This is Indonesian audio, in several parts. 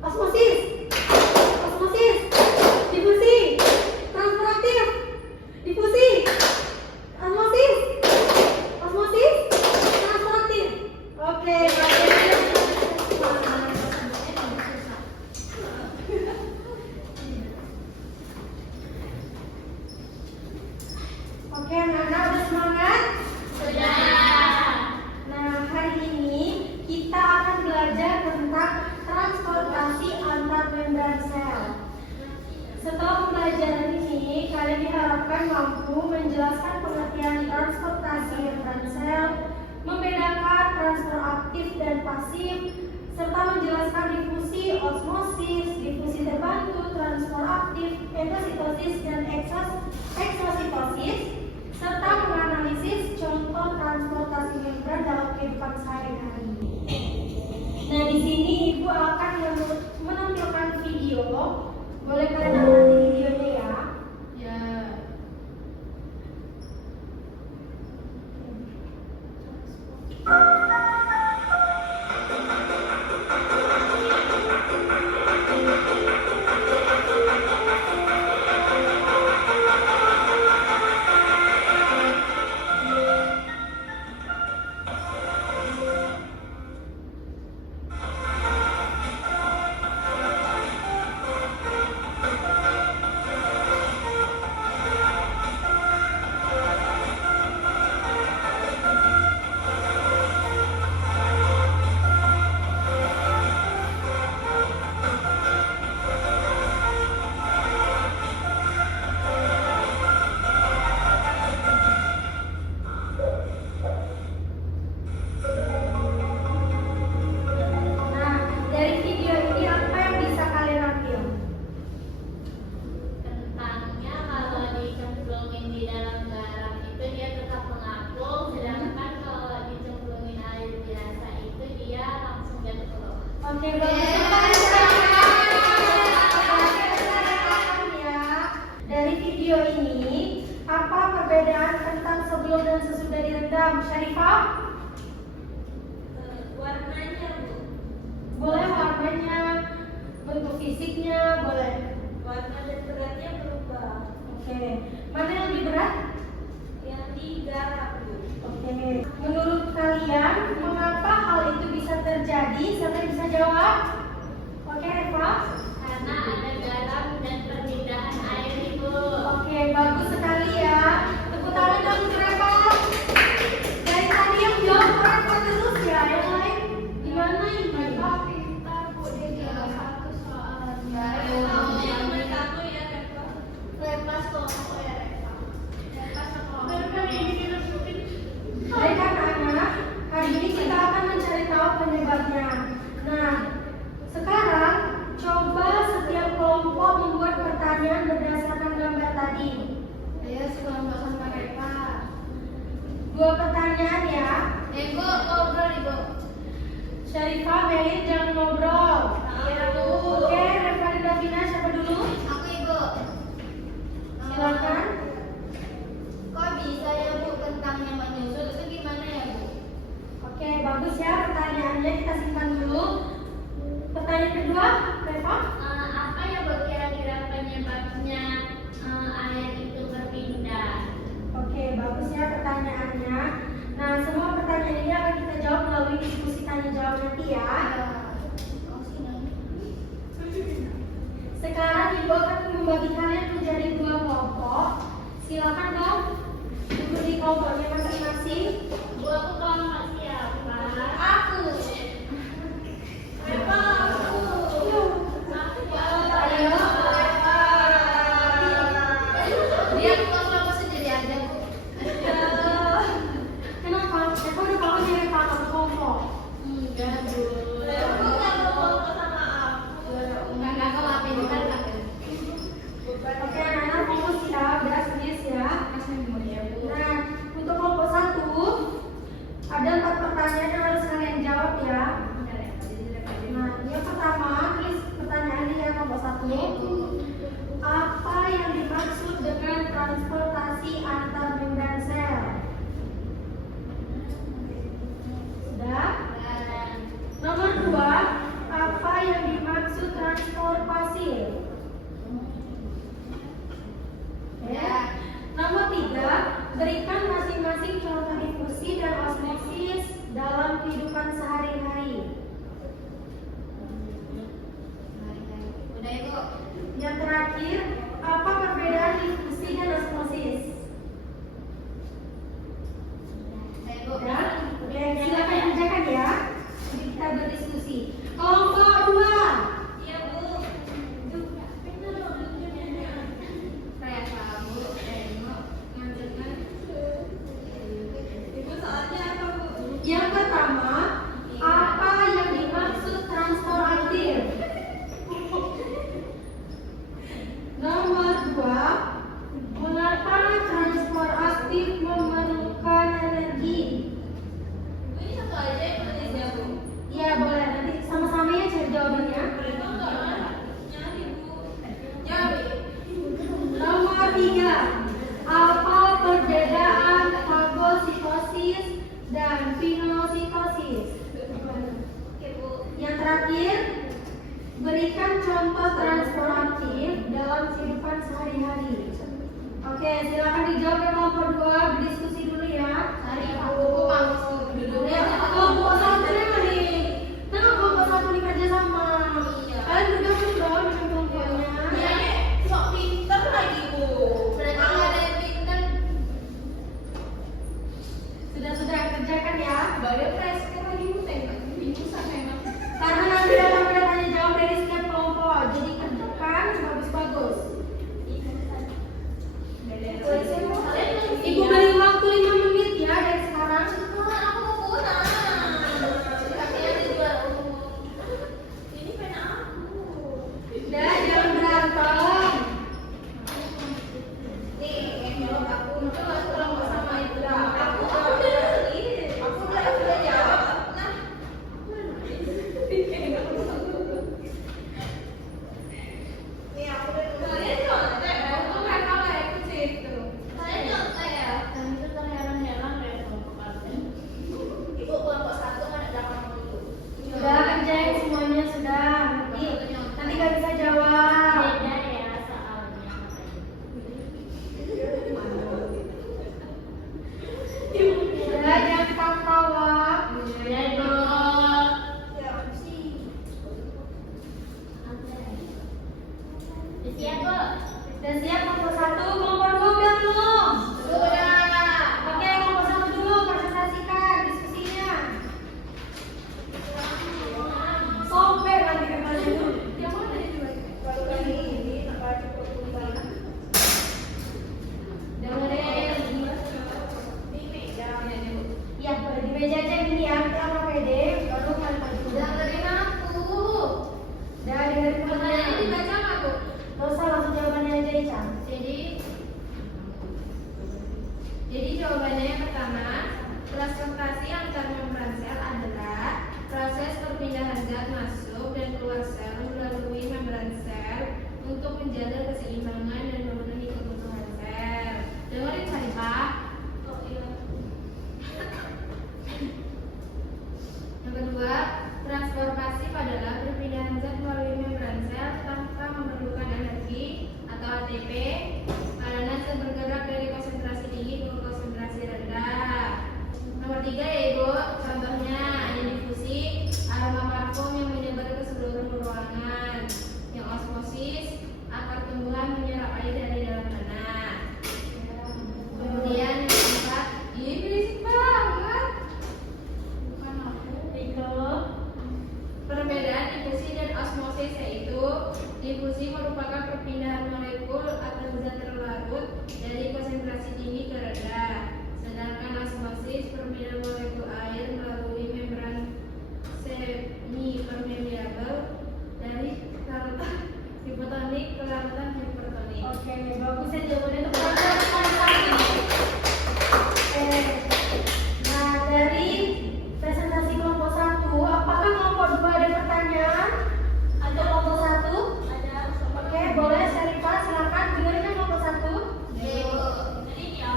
Osmosis, osmosis, difusi, transfer aktif, difusi, osmosis, osmosis, transfer aktif. Oke, oke, anak-anak udah semangat? Nah, hari ini kita akan belajar tentang transportasi antar membran sel. Setelah pembelajaran ini, kalian diharapkan mampu menjelaskan pengertian transportasi membran sel, membedakan transfer aktif dan pasif, serta menjelaskan difusi, osmosis, difusi terbantu, transfer aktif, endositosis, dan eksositosis, serta menganalisis contoh transportasi membran dalam kehidupan sehari-hari. Nah, di sini Ibu akan menampilkan video. Boleh kalian amati videonya ya? Ya. Nah, dari video ini apa yang bisa kalian ambil? Kentangnya kalau dicemplungin di dalam garam itu dia tetap mengapung, sedangkan kalau dicemplungin air biasa itu dia langsung jatuh ke bawah. Oke, bagus sekali. Ya. Dari video ini, apa perbedaan kentang sebelum dan sesudah direndam? Syarifah? Warnanya, Bu. Boleh warnanya, bentuk fisiknya, boleh. Warna dan beratnya berubah. Oke, mana yang lebih berat? Yang di garam, Bu. Oke, menurut kalian mengapa hal itu bisa terjadi? Siapa yang bisa jawab? Oke, Reva. Karena ada garam dan perpindahan air, Ibu. Oke, bagus sekali ya. Tepuk tangan dong untuk Reva. Dari tadi yang jawab Reva terus ya, yang lain gimana ini? Pintar, Bu. Dia jawab satu soalnya. Yang mereka tuh ya, Reva. Reva sekolah ya, Reva. Reva sekolah. Baik anak-anak, hari ini kita akan mencari tahu penyebabnya. Nah, sekarang coba setiap kelompok membuat pertanyaan berdasarkan gambar tadi. Ayo sekelompok sama Reva. 2 pertanyaan ya. Ibu ngobrol, Ibu. Syarifah, Melin jangan ngobrol. Iya, Bu. Oke, Reva dan Davina siapa dulu? Aku, Ibu. Silakan. Kok bisa ya, Bu, kentangnya menyusut itu gimana ya, Bu? Oke, bagus ya pertanyaannya, kita simpan dulu. Pertanyaan kedua, Reva. Apa ya, Bu, kira-kira penyebabnya air itu berpindah? Oke, bagus ya pertanyaannya. Nah, semua pertanyaan ini akan kita jawab melalui diskusi tanya jawab nanti ya. Sekarang Ibu akan membagi kalian menjadi 2 kelompok. Silakan dong duduk di kelompoknya masing-masing. Bu, aku kelompok siapa? Aku. Reva, aku. Aku ya. Ayo. Dia kelompok sendiri aja, Bu. Kenapa? Reva udah tahu nih Reva satu kelompok. Enggak, Bu. Aku nggak kelompok sama aku. Enggak, aku maafin kan, Kak. Oke, anak-anak fokus ya, beres ya. Nah, untuk kelompok 1 ada 4 pertanyaan yang harus kalian jawab ya. Yang terakhir, apa perbedaan difusi dan osmosis? Ya, oke, silakan kerjakan ya. Jadi kita berdiskusi. Kelompok 2. Iya, Bu. Kayak kamu, ngajarkan. Ibu soalnya apa, Bu? Yang pertama, apa yang dimaksud transport aktif? Nomor 2, mengapa transport aktif memerlukan energi? Bu, ini satu aja yang tulisnya, Bu. Ya boleh, nanti sama-sama ya cari jawabannya. Nyari, Bu. Nyari. Nomor 3, apa perbedaan fagositosis dan pinositosis? Oke, Bu. Yang terakhir, berikan contoh transport aktif dalam kehidupan sehari-hari. Oke, silakan dijawab ya kelompok 2, berdiskusi dulu ya. Cari, Bu. Duduk Ya, kelompok 1 nih. Nah, kelompok 1 nih kerja sama. Iya. Kalian berdua dong dengan kelompoknya. Iya, sok pinter lagi, Bu. Berarti nggak ada yang pinter. Sudah kerjakan ya. Baru fresh kan lagi Bu, tembak. Bingung sama emang. Karena nanti akan ada tanya jawab dari setiap kelompok. Jadi kerjakan bagus-bagus. Ibu beri waktu 5 menit ya dari sekarang. Aku mau pulang. Tapi ada juara umum. Ini pena aku. Udah, jangan berantem. Nih, yang jawab aku. Coba kelompok sama itu. Aku udah jawab. Nah. Nih, aku udah kalian contek. Aku nggak tahu kayak itu sih itu. Kalian contek ya? Kami tuh terheran-heran dari kelompok kalian. Ibu kelompok 1 kan ada kamu dulu. Sudah kerjain semuanya sudah. Nanti nggak bisa jawab. Beda ya soalnya Sudah jangan ketawa. ya dong. Siap kok. Dan siap kelompok 1, kelompok 2 udah belum? Sudah. Oke, kelompok 1 dulu presentasikan diskusinya. Sampai nanti kembali dulu. Yang mana tadi dua? Dengerin. Ya, boleh di meja aja gini ya. Kita apa pede, baru kalian maju. Dengerin aku. Udah dengerin Pertanyaannya temennya. dibaca nggak, Bu? Gak usah langsung jawabannya aja Ica. Jadi jawabannya yang pertama, transportasi antar membran sel adalah proses perpindahan zat masuk dan keluar sel melalui membran sel untuk menjaga keseimbangan dan memenuhi kebutuhan sel. Dengerin Sarifah. Oh iya. Yang kedua, transportasi adalah perpindahan zat melalui membran sel tanpa memerlukan energi atau ATP karena zat bergerak dari konsentrasi tinggi ke konsentrasi rendah. Nomor 3 ya Ibu, contohnya ada difusi, aroma parfum yang menyebar ke seluruh ruangan. Yang osmosis, akar tumbuhan menyerap air dari dalam tanah. Kemudian yang keempat, ini berisik banget. Bukan aku. Perbedaan difusi dan osmosis yaitu difusi merupakan perpindahan molekul atau zat terlarut dari konsentrasi tinggi ke rendah, sedangkan osmosis perpindahan molekul air melalui membran semi permeabel dari larutan hipotonik ke larutan hipertonik. Oke, bagus ya jawabannya untuk presentasi. Nah, dari presentasi kelompok 1, apakah kelompok 2 ada pertanyaan? Atau kelompok 1? Ada. Oke, boleh Syarifah silakan dengerin yang kelompok 1. Jadi ya,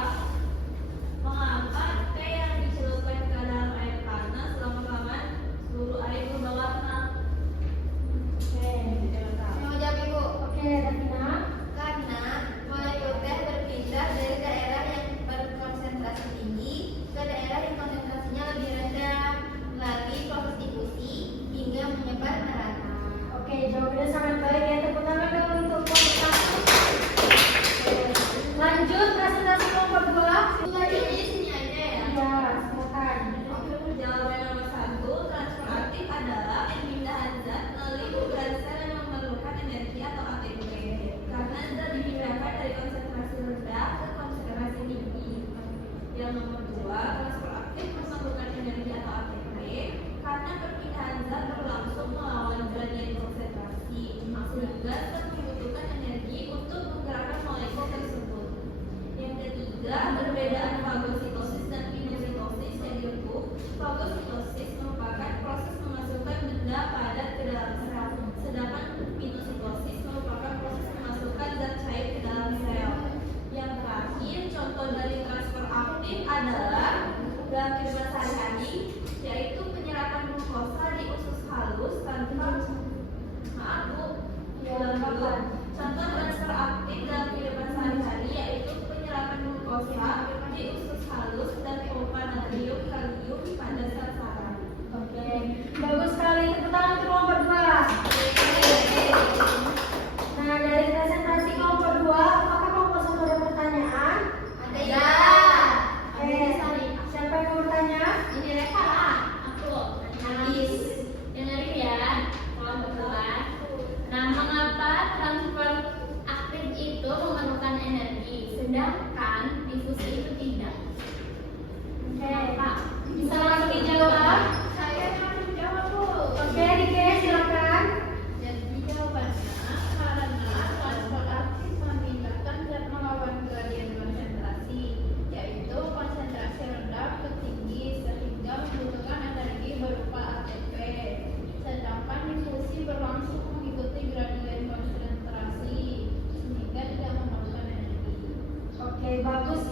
mengapa teh yang dicelupkan ke dalam air panas lama-lama seluruh air berubah warna?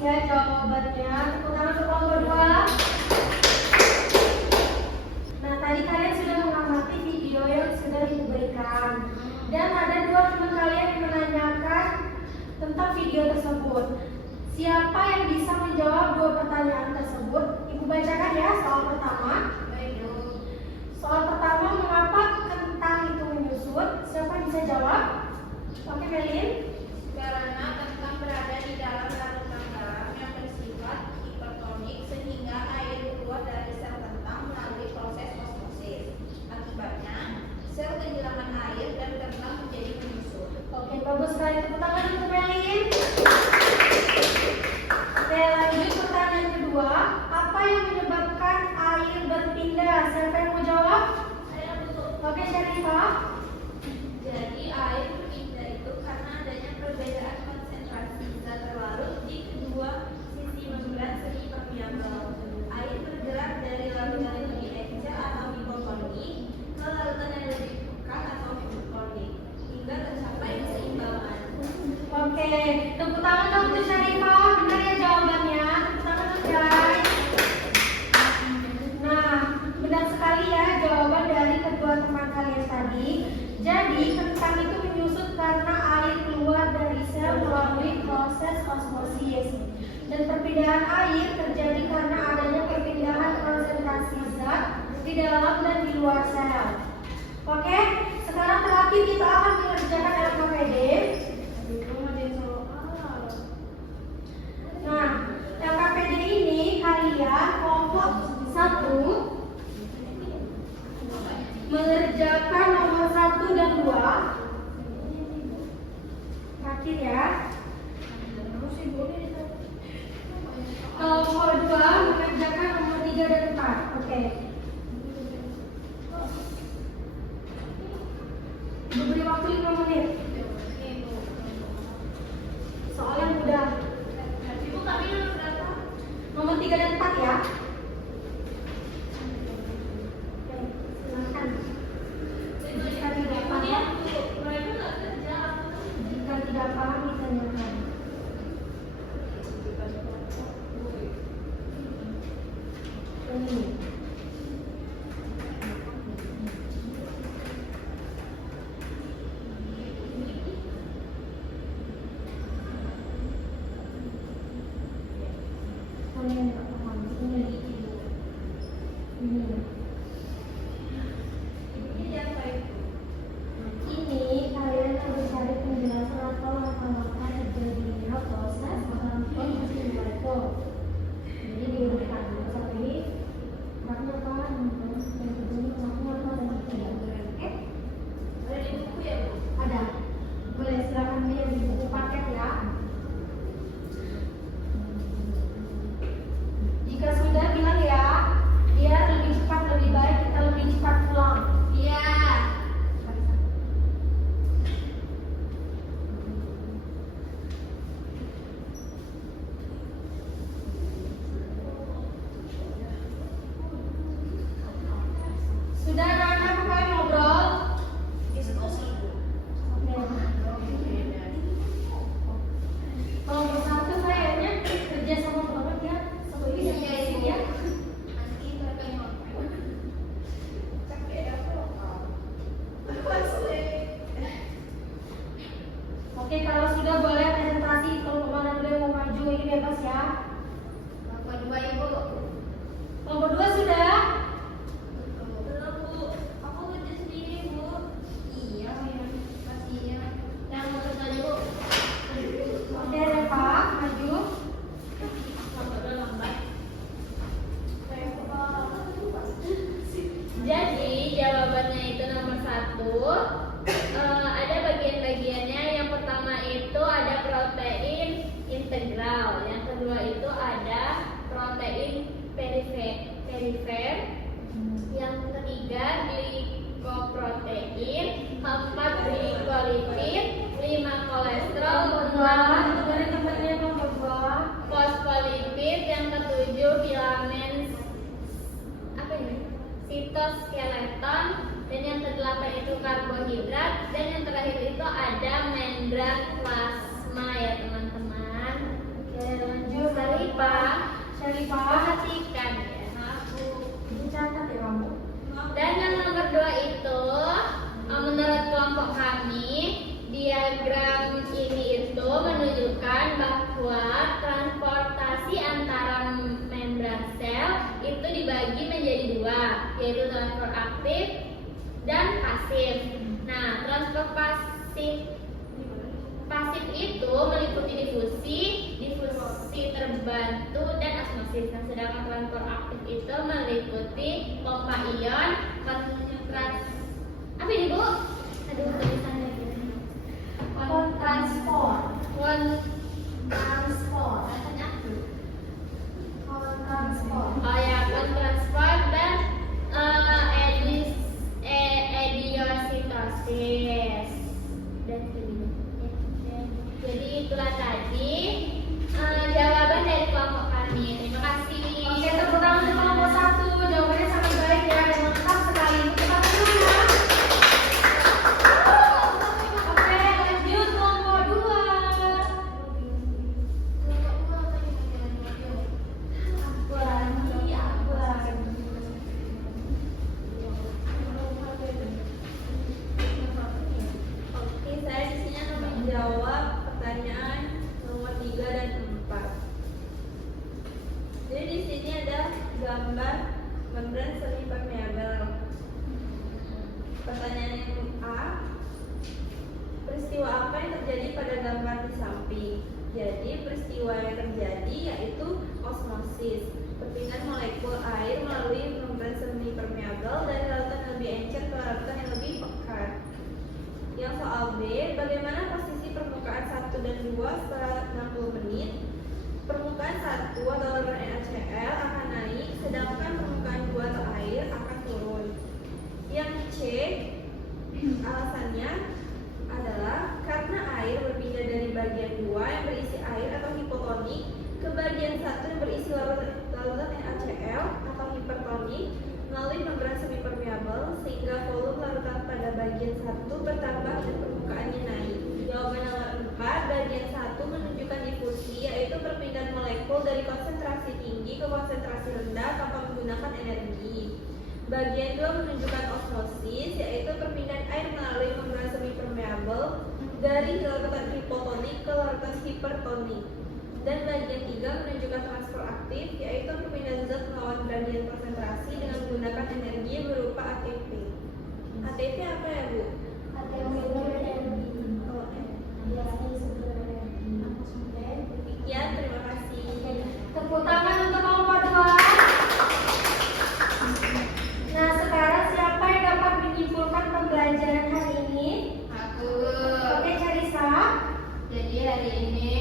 ya jawabannya. Tepuk tangan untuk kelompok 2. Nah, tadi kalian sudah mengamati video yang sudah diberikan. Dan ada 2 teman kalian yang menanyakan tentang video tersebut. Siapa yang bisa menjawab 2 pertanyaan tersebut? Ibu bacakan ya soal pertama. Soal pertama, mengapa kentang itu menyusut? Siapa yang bisa jawab? Oke, Melin. Karena kentang berada di dalam larutan garam yang bersifat hipertonik sehingga air keluar dari sel kentang melalui proses osmosis. Akibatnya, sel kehilangan air dan kentang menjadi menyusut. Oke, bagus sekali. Tepuk tangan untuk Melin. Oke, lanjut pertanyaan kedua. Apa yang menyebabkan air berpindah? Siapa yang mau jawab? Saya betul. Oke, Syarifah. Jadi air berpindah itu karena adanya perbedaan konsentrasi zat terlarut di kedua sisi membran semi permeabel. Air bergerak dari larutan yang lebih encer atau hipotonik ke larutan yang lebih pekat atau hipotonik hingga tercapai keseimbangan. Oke, tepuk tangan dong untuk Syarifah. Benar ya jawabannya. Tepuk tangan dong guys. Nah, benar sekali ya jawaban dari kedua teman kalian tadi. Jadi kentang itu menyusut karena air keluar dari sel melalui proses osmosis. Dan perpindahan air terjadi karena adanya perpindahan konsentrasi zat di dalam dan di luar sel. Oke, sekarang terakhir kita akan mengerjakan LKPD. Nah, LKPD ini kalian kelompok 1 mengerjakan nomor 1 dan 2. Terakhir ya. Kelompok 2 mengerjakan nomor 3 dan 4. Oke. Beri waktu 5 menit. Soalnya mudah. Ibu kami nomor berapa? Nomor 3 dan 4 ya. Oke, silakan. Jika tidak paham, jika tidak paham ditanyakan. Ini. Kalian tidak paham. Ini. Ini kalian harus cari penjelasan atau langkah-langkah terjadinya proses pengambilan hasil itu. Jadi diurutkan dulu satu ini. Makna apa? Yang kedua makna apa dan yang ketiga. Oke? Ada di buku ya, Bu? Ada. Boleh silakan lihat di buku paket ya. Jika sudah bilang ya, biar lebih cepat lebih baik kita lebih cepat pulang. Iya. Sudah anak-anak kalian ngobrol? Diskusi. Oke. Kalau bersatu kayaknya kerja sama banget ya. Sama ini dan Iya, ini Ibu. ya. Nanti mereka yang ngomong. Capek ada lokal. Oke, kalau sudah boleh presentasi. Kalau mana dulu yang mau maju ini bebas ya. Nomor 2 ya, Bu. Nomor 2 sudah. Belum, Bu. Aku kerja sendiri, Bu. Iya, pastinya. Yang mau tanya, Bu. Oke, Reva, maju. Jadi jawabannya itu nomor 1. Ada bagian-bagiannya. Yang pertama itu ada protein integral. Yang kedua itu ada protein perifer. Yang ketiga glikoprotein. Keempat glikolipid. 5 kolesterol. Dua, 6 dari tempatnya nomor 2. fosfolipid. Yang ketujuh filamen apa ini? Sitoskeleton. Dan yang kedelapan itu karbohidrat. Dan yang terakhir itu ada membran plasma ya teman-teman. Oke, lanjut. Syarifah, perhatikan ya. dicatat ya kamu. Dan yang nomor 2 itu menurut kelompok kami, diagram ini itu menunjukkan bahwa transportasi antara membran sel itu dibagi menjadi 2, yaitu transport aktif dan pasif. Nah, transport pasif itu meliputi difusi terbantu dan osmosis. Nah, sedangkan transport aktif itu meliputi pompa ion, apa ini Bu? Aduh, tulisannya gini. Transport. Oh ya, transport dan ediositosis. Dan jadi itulah tadi jawaban dari kelompok kami. Terima kasih. Oke, tepuk tangan untuk kelompok 1. Jawabannya sangat baik ya dan lengkap sekali. Kita dulu ya. Oke, lanjut kelompok 2. Oke, saya di sini akan menjawab pertanyaan nomor 3 dan 4. Jadi di sini ada gambar membran semi permeabel. Pertanyaan yang A, peristiwa apa yang terjadi pada gambar di samping? Jadi peristiwa yang terjadi yaitu osmosis, perpindahan molekul air melalui membran semi permeabel dari lautan yang lebih encer ke lautan yang lebih pekat. Yang soal B, bagaimana posisi permukaan 1 dan 2 setelah 60 menit? Permukaan 1 atau larutan NaCl akan naik, sedangkan permukaan 2 atau air akan turun. Yang C, alasannya adalah karena air berpindah dari bagian 2 yang berisi air atau hipotonik ke bagian 1 yang berisi larutan NaCl atau hipertonik melalui membran semi permeabel sehingga volume larutan pada bagian 1 bertambah dan permukaannya naik. Jawaban nomor 4, bagian 1 menunjukkan difusi, yaitu perpindahan molekul dari konsentrasi tinggi ke konsentrasi rendah tanpa menggunakan energi. Bagian 2 menunjukkan osmosis, yaitu perpindahan air melalui membran semi permeabel dari larutan hipotonik ke larutan hipertonik. Dan bagian 3 menunjukkan transfer aktif, yaitu perpindahan zat melawan gradien konsentrasi dengan menggunakan energi berupa ATP. ATP apa ya, Bu? Sekian, terima kasih. Tepuk tangan untuk kelompok 2. Nah, sekarang siapa yang dapat menyimpulkan pembelajaran hari ini? Aku. Oke, Carissa. Jadi hari ini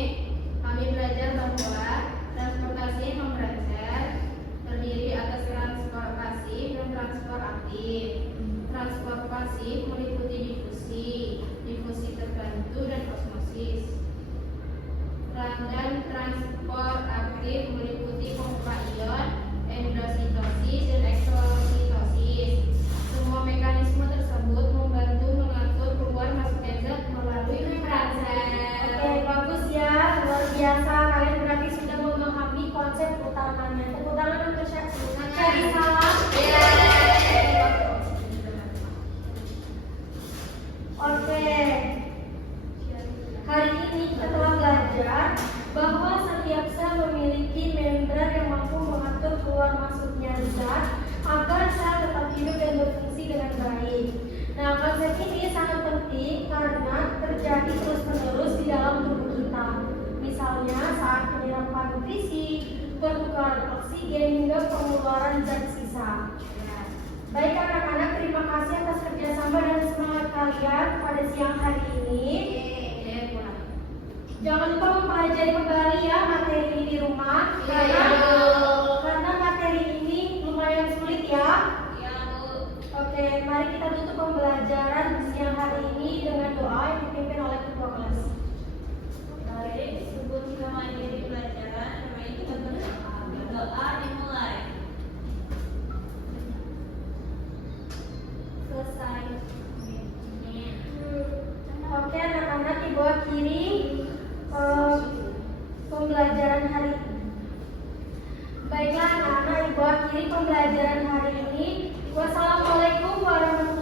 kami belajar bahwa transportasi membran sel terdiri atas transport pasif dan transport aktif. Transport pasif meliputi difusi terbantu dan osmosis. Dan transport aktif meliputi pompa ion, endositosis dan eksositosis. Semua mekanisme tersebut membantu mengatur keluar masuknya zat melalui membran sel. Oke, bagus ya, luar biasa. Kalian berarti sudah memahami konsep utamanya. Tepuk tangan untuk Carissa. Oke. Hari ini kita telah belajar bahwa setiap sel memiliki membran yang mampu mengatur keluar masuknya zat agar sel tetap hidup dan berfungsi dengan baik. Nah, konsep ini sangat penting karena terjadi terus-menerus di dalam tubuh kita. Misalnya saat penyerapan nutrisi, pertukaran oksigen hingga pengeluaran zat sisa. Baik anak-anak, terima kasih atas kerjasama dan semangat kalian pada siang hari ini. Jangan lupa mempelajari kembali ya materi ini di rumah karena materi ini lumayan sulit ya. Oke, mari kita tutup pembelajaran siang hari ini dengan doa yang dipimpin oleh ketua kelas. Baik, sebelum kita mengakhiri pelajaran, mari kita berdoa. Berdoa dimulai. Selesai. Oke, anak-anak di bawah kiri pembelajaran hari Baiklah anak-anak, Ibu akhiri pembelajaran hari ini. Wassalamualaikum warahmatullahi